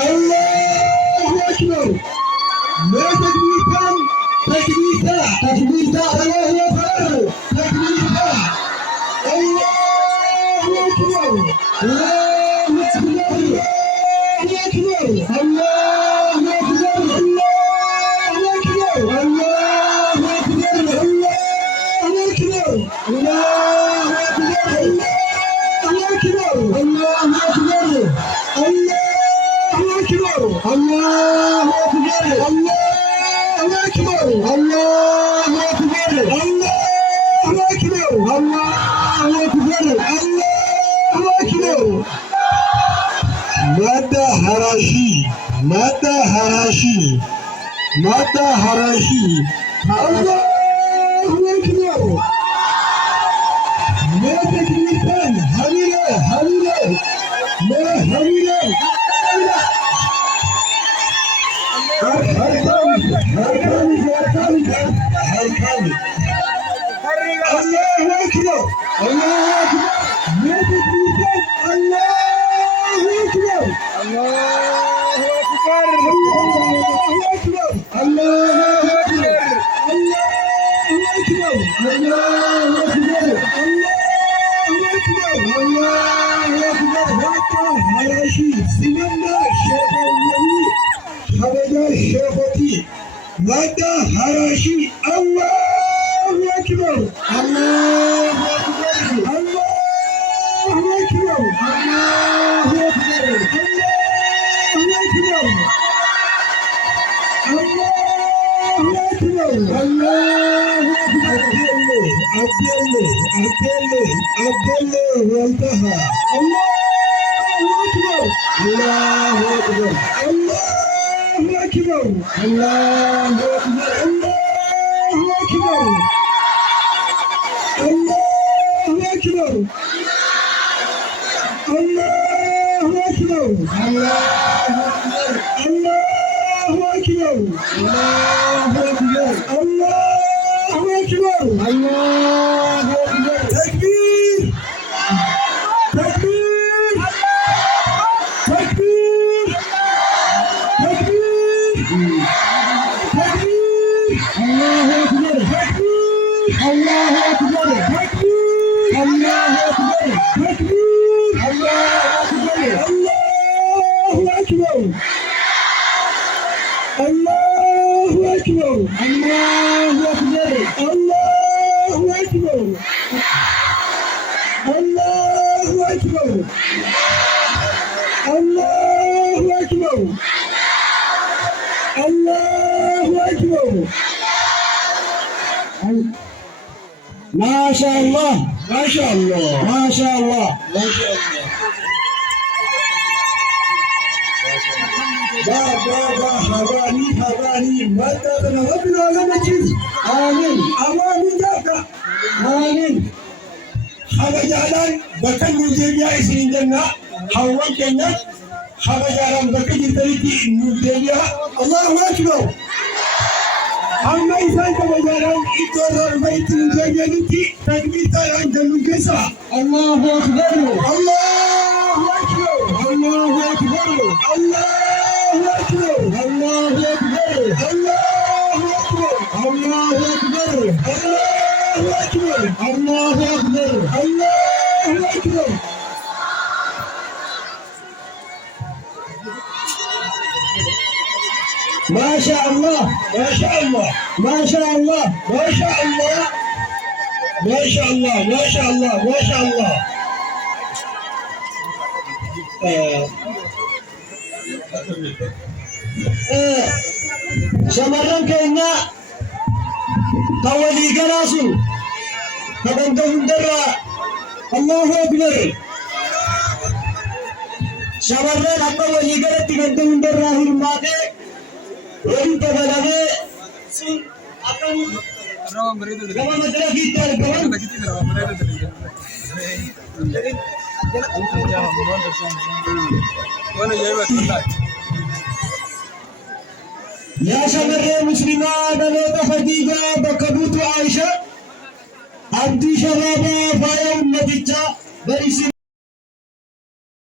الله أكبر. ما تكبيرا تكبيرا تكبيرا الله أكبر تكبيرا الله أكبر الله أكبر الله أكبر الله أكبر الله أكبر الله أكبر الله أكبر الله أكبر الله أكبر الله أكبر الله أكبر الله أكبر الله أكبر الله أكبر الله أكبر الله أكبر الله أكبر. ماذا هراشي ماذا هراشي ماذا هراشي الله أكبر. ما تكليفان هلله هلله ما هلله الله أكبر الله أكبر. ما تكليفان الله أكبر الله أكبر الله أكبر الله أكبر الله أكبر الله أكبر الله أكبر. وقع هراشي سيمنا شيخوي خبجا شيخوتي وقع هراشي الله أكبر الله أكبر الله أكبر الله أكبر الله أكبر الله أكبر. أبدله وانتهى. الله أكبر الله أكبر الله أكبر الله أكبر الله أكبر الله أكبر الله أكبر الله أكبر الله أكبر الله أكبر الله أكبر. تكبير تكبير تكبير تكبير تكبير. الله أكبر تكبير الله أكبر تكبير الله أكبر تكبير الله أكبر الله أكبر الله أكبر الله أكبر الله أكبر الله أكبر الله أكبر الله أكبر. ما شاء الله ما شاء الله ما شاء الله ما شاء الله. بابا هباني ماذا ربنا لنا جزء. آمين آمين دافع آمين. خبجالان بكن نيجيريا إسرين جنة حوان كنيا خبجالان بكن جتريتي نيجيريا. الله أكبر. أما إذا خبجالان إدور بيت نيجيريا نتي تكبير تران جنون كسا. الله أكبر الله أكبر الله أكبر الله أكبر الله أكبر الله أكبر الله أكبر الله أكبر الله أكبر الله أكبر. ما شاء الله ما شاء الله ما شاء الله ما شاء الله ما شاء الله ما شاء الله ما شاء الله. شمرن كينا قولي قراسو فبندهم درا. الله أكبر. شمرن قولي قرأت بندهم درا هرماتي وانت بلغي كما مدرا كيتا الكوان يا شمر مسلمات لوط خديجة بكبوت عائشة عبدي شبابا فايا نتيجة بريسي